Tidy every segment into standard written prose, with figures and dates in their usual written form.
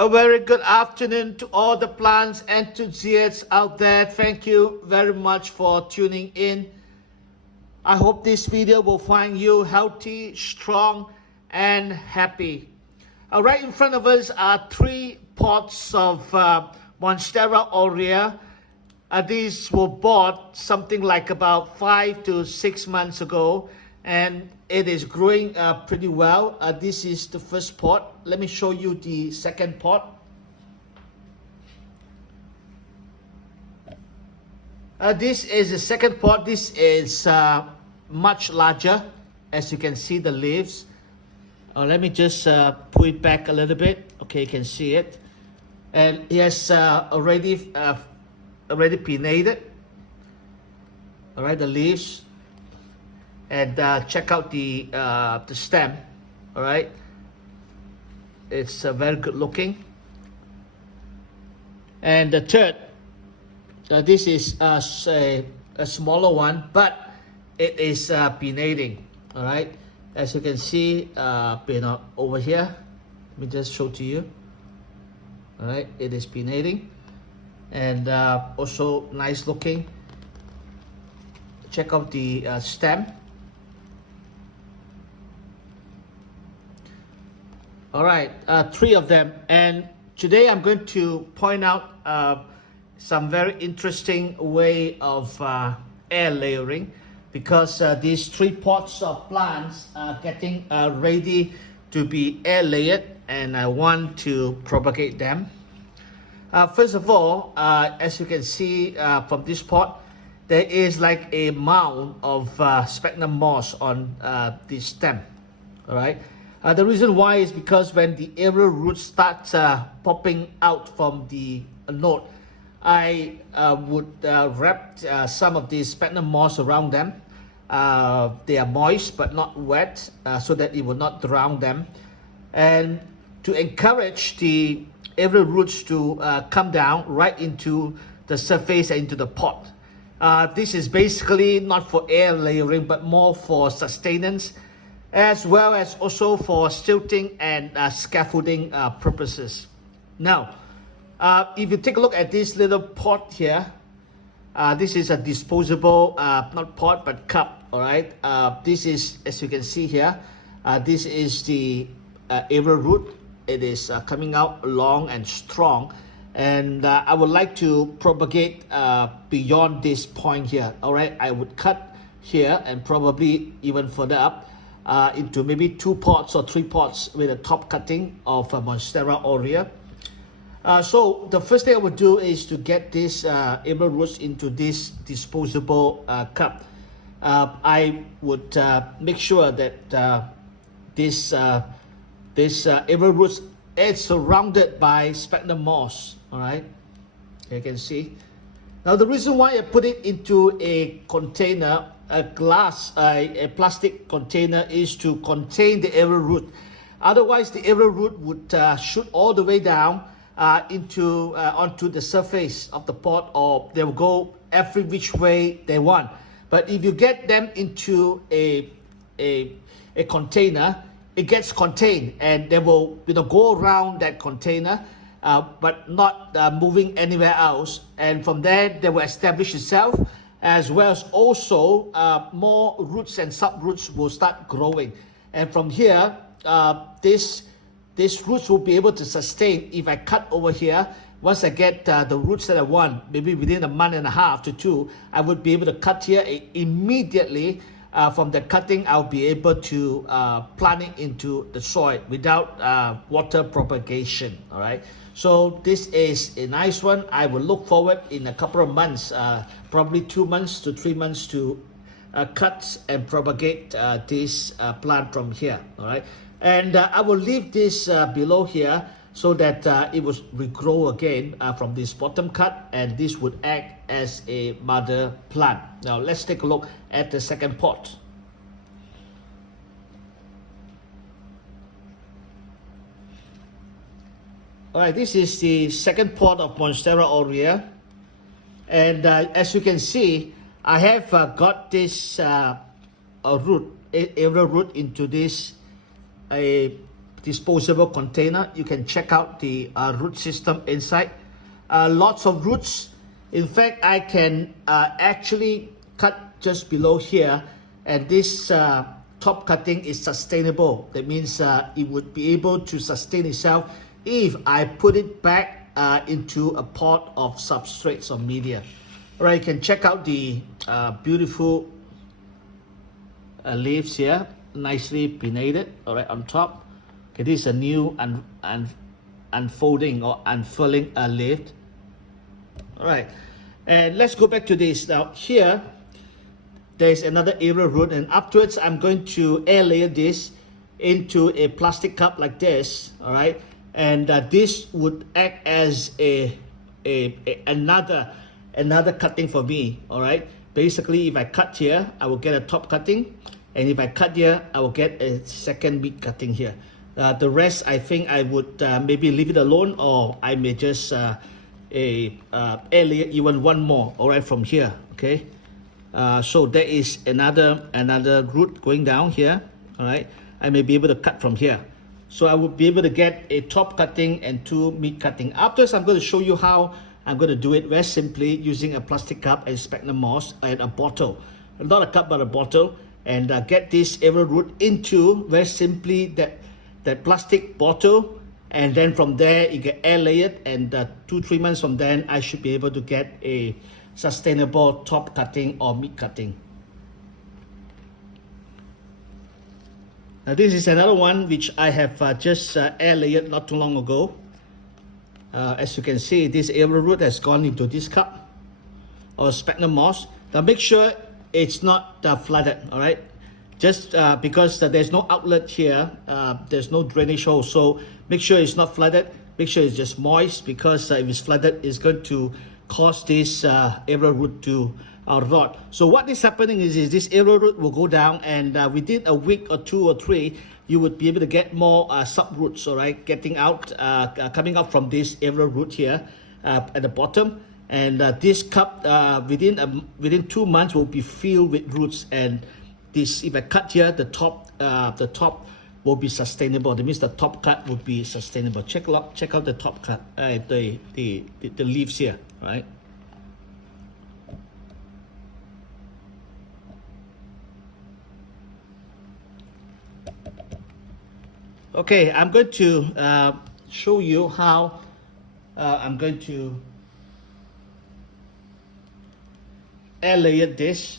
A very good afternoon to all the plants enthusiasts out there. Thank you very much for tuning in. I hope this video will find you healthy, strong, and happy. Right in front of us are 3 pots of Monstera Aurea. These were bought something like about 5 to 6 months ago, and it is growing pretty well. This is the first pot. Let me show you the second pot. This is the second pot. This is much larger. As you can see, the leaves. Let me just pull it back a little bit. Okay, you can see it. And it has already pinnated. All right, the leaves. And check out the stem. All right, it's very good looking. And the third, this is a smaller one, but it is pinnating. All right, as you can see, over here. Let me just show to you. All right, it is pinnating, and also nice looking. Check out the stem. All right, 3 of them, and today I'm going to point out some very interesting way of air layering, because these 3 pots of plants are getting ready to be air layered, and I want to propagate them. First of all, as you can see from this pot, there is like a mound of sphagnum moss on the stem. All right. The reason why is because when the aerial roots start popping out from the node, I would wrap some of the sphagnum moss around them. They are moist but not wet, so that it will not drown them. And to encourage the aerial roots to come down right into the surface and into the pot. This is basically not for air layering, but more for sustenance, as well as also for silting and scaffolding purposes. Now, if you take a look at this little pot here, this is a disposable, not pot, but cup, all right? This is, as you can see here, this is the aerial root. It is coming out long and strong, and I would like to propagate beyond this point here, all right? I would cut here and probably even further up, into maybe 2 pots or 3 pots with a top cutting of Monstera Aurea. So the first thing I would do is to get this aerial roots into this disposable cup. I would make sure that this aerial roots is surrounded by sphagnum moss. All right, you can see. Now the reason why I put it into a container, a plastic container, is to contain the aerial root. Otherwise, the aerial root would shoot all the way down onto the surface of the pot, or they will go every which way they want. But if you get them into a container, it gets contained, and they will go around that container, but not moving anywhere else. And from there, they will establish itself, as well as also more roots and subroots will start growing. And from here, these roots will be able to sustain. If I cut over here, once I get the roots that I want, maybe within a month and a half to 2, I would be able to cut here immediately. From the cutting, I'll be able to plant it into the soil without water propagation. All right. So this is a nice one. I will look forward in a couple of months, probably 2 months to 3 months, to cut and propagate this plant from here. All right. And I will leave this below here so that it will regrow again from this bottom cut, and this would act as a mother plant. Now let's take a look at the second pot. All right, this is the second pot of Monstera Aurea, and as you can see, I have got this aerial root into this disposable container. You can check out the root system inside. Lots of roots. In fact, I can actually cut just below here, and this top cutting is sustainable. That means it would be able to sustain itself if I put it back into a pot of substrates or media. All right, you can check out the beautiful leaves here, nicely pinnated. All right, on top. Okay, this is a new unfolding or unfurling leaf. All right, and let's go back to this. Now here, there's another area root, and afterwards I'm going to air layer this into a plastic cup like this. All right, and this would act as another cutting for me. All right, basically if I cut here, I will get a top cutting, and if I cut here, I will get a second mid cutting here. The rest, I think I would maybe leave it alone, or I may just air layer even one more. All right, from here. Okay. So there is another root going down here. All right, I may be able to cut from here, so I will be able to get a top cutting and two mid cutting. Afterwards, I'm going to show you how I'm going to do it very simply using a plastic cup and sphagnum moss and a bottle, not a cup but a bottle, and get this area root into very simply that plastic bottle, and then from there you get air layered, and 2-3 months from then I should be able to get a sustainable top cutting or mid cutting. Now this is another one which I have just air layered not too long ago. As you can see, this area root has gone into this cup or sphagnum moss. Now make sure it's not flooded. All right, just because there's no outlet here, there's no drainage hole, so make sure it's not flooded. Make sure it's just moist, because if it's flooded, it's going to cause this area root to rot. So what is happening is this area root will go down, and within a week or 2 or 3, you would be able to get more subroots, all right, getting out, coming out from this area root here at the bottom. And this cup within 2 months will be filled with roots, and this, if I cut here, the top will be sustainable. That means the top cut will be sustainable. Check out the top cut, the leaves here, right? Okay, I'm going to show you how I'm going to air layer this.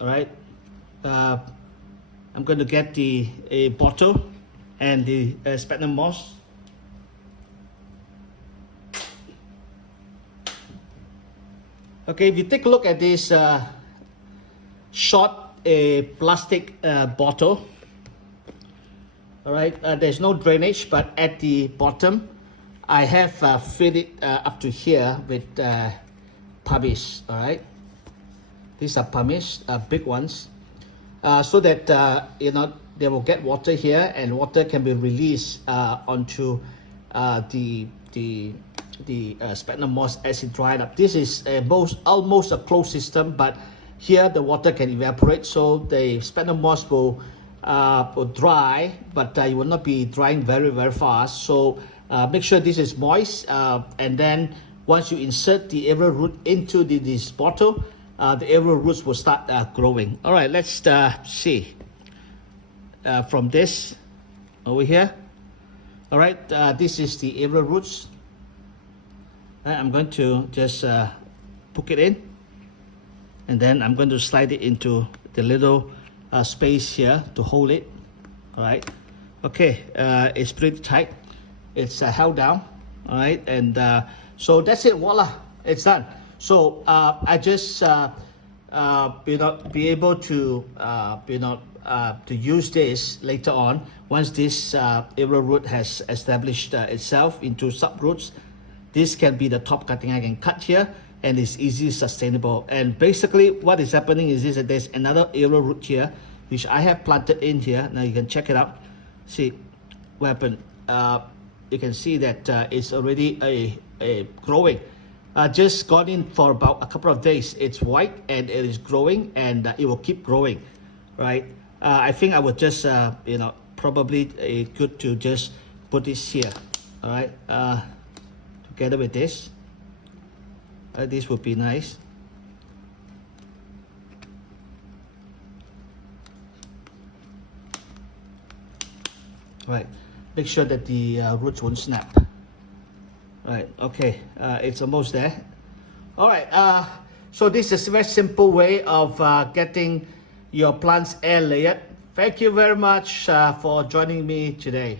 All right, I'm going to get a bottle and the sphagnum moss. Okay, if you take a look at this short plastic bottle, all right, there's no drainage, but at the bottom I have filled it up to here with pumice. All right, these are pumice, big ones, so that they will get water here, and water can be released onto the sphagnum moss as it dried up. This is almost a closed system, but here the water can evaporate, so the sphagnum moss will dry, but it will not be drying very fast. So make sure this is moist, and then once you insert the area root into this bottle, the area roots will start growing. All right, let's see from this over here. All right, this is the area roots. I'm going to just poke it in, and then I'm going to slide it into the little space here to hold it. All right, okay, it's pretty tight, it's held down. All right, and so that's it, voila, it's done. So I just be able to to use this later on once this area root has established itself into subroots. This can be the top cutting I can cut here, and it's easily sustainable. And basically what is happening is that there's another area root here which I have planted in here. Now you can check it out. See what happened. You can see that it's already growing. Just got in for about a couple of days. It's white and it is growing, and it will keep growing. right? I think I would just, probably good to just put this here, all right? Together with this. This would be nice. Right, make sure that the roots won't snap. Right, okay, it's almost there. All right, so this is a very simple way of getting your plants air layered. Thank you very much for joining me today.